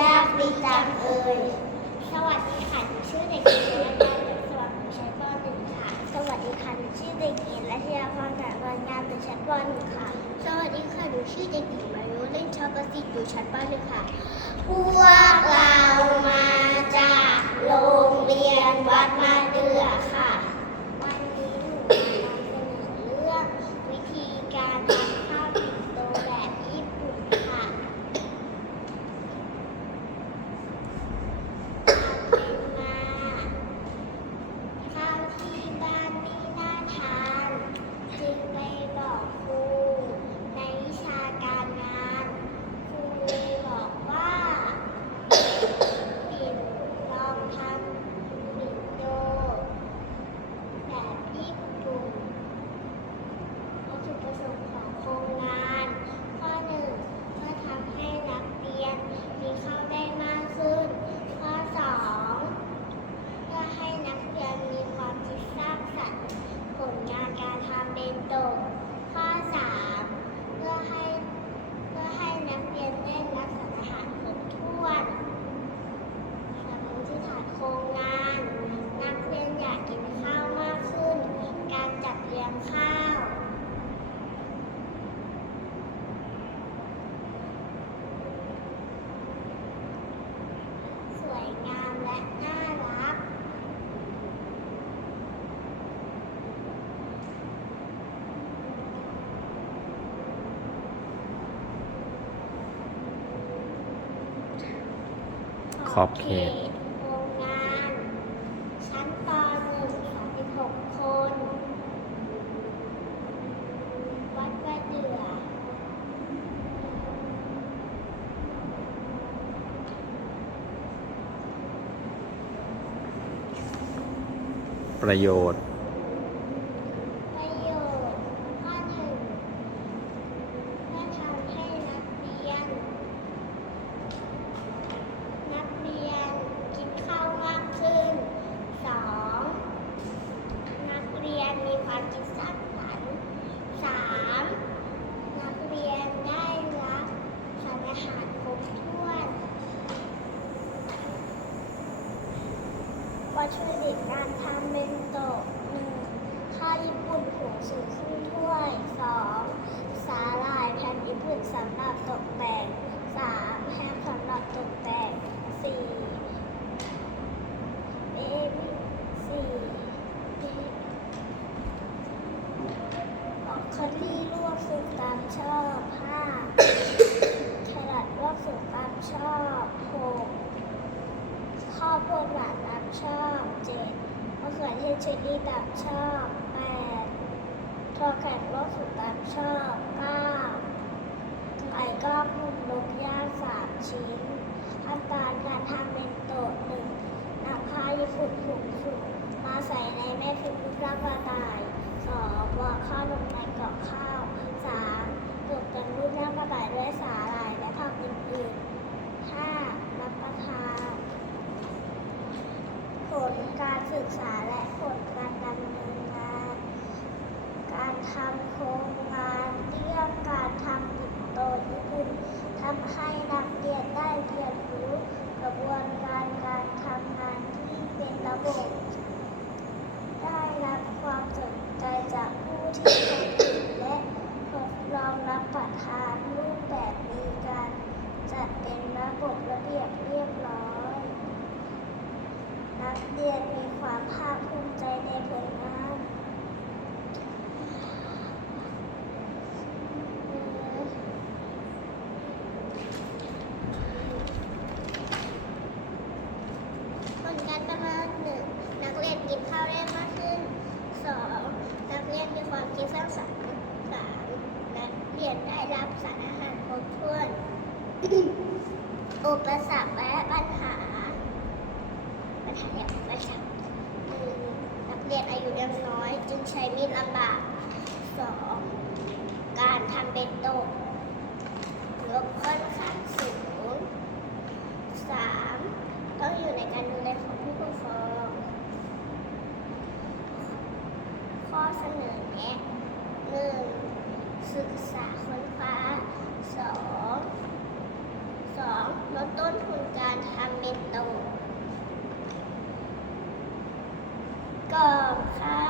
ยากดีจำเอ่ยสวัสดีค่ะหนูชื่อเด็กหญิงนัทยาสวัสดีชั้นป .1 ค่ะ สวัสดีค่ะหนูชื่อเด็กหญิงนัทยาพรสารางานหนูชั้นป .1 ค่ะ สวัสดีค่ะหนูชื่อเด็กหญิงมายุเล่นชอบประสิทธิ์อยู่ชั้นป .1 ค่ะพวก ขอบเขตโรงงาน ชั้นป .1 36 คน วัดประเดือประโยชน์ ประโยชน์ข้อหนึ่งเพื่อทำให้นักเรียน นักเรียนกินข้าวมากขึ้นสองนักเรียนมีความคิดสร้างสรรค์สามนักเรียนได้รับสารอาหารครบถ้วน วัตถุดิบการทำเบนโตะหนึ่งข้าวญี่ปุ่นผงสูงครึ่งถ้วยสองสาหร่ายแผ่นญี่ปุ่นสำหรับตกแต่งสามแฮมสำหรับตกแต่งสี่เบบี้สี่บอกโคลีลวกสุกตามชอบห้าแครอทลวกสุกตามชอบหกข้าวโพดหวาน ชอบเจ็ดมะเขือเทศเชอรี่ตามชอบแปดทอแขกโลกสุกตามชอบเก้าไก่ก้อนมุมนกย่างสามชิ้นขั้นตอนการทำเป็นโตะหนึ่งนำข้าวญี่ปุ่นผงสุกมาใส่ในแม่พิมพ์รูปร่างกระต่ายสองวางข้าวลงในกล่องข้าวสามตกแต่งรูปร่างกระต่ายด้วยสาหร่ายและผักอื่นๆห้ารับประทาน ผลการศึกษาและผลการดำเนินงาน การทำโครงงานเรื่องการทำปิ่นโตญี่ปุ่นทำให้นักเรียนได้เรียนรู้กระบวนการการทำงานที่เป็นระบบ ได้รับความสนใจจากผู้ที่ทำผิดและทดลองรับประทานรูปแบบมีการจัดเป็นระบบระเบียบเรียบร้อย นักเรียนมีความภาคภูมิใจในผลงานผลการประเมินหนึ่งนักเรียนกินข้าวได้มากขึ้นสองนักเรียนมีความคิดสร้างสรรค์สามนักเรียนได้รับสารอาหารครบถ้วน อุปสรรคและปัญหา ปัญหาเนี่ยอุปสรรคหนึ่งนักเรียนอายุยังน้อย จึงใช้มีดลำบากสองการทำเป็นโตะงบค่อนข้างสูงสามต้องอยู่ในการดูแลของผู้ปกครอง ข้อเสนอแนะหนึ่งศึกษาค้นคว้าสองสองลดต้นทุนการทำเมนโต 好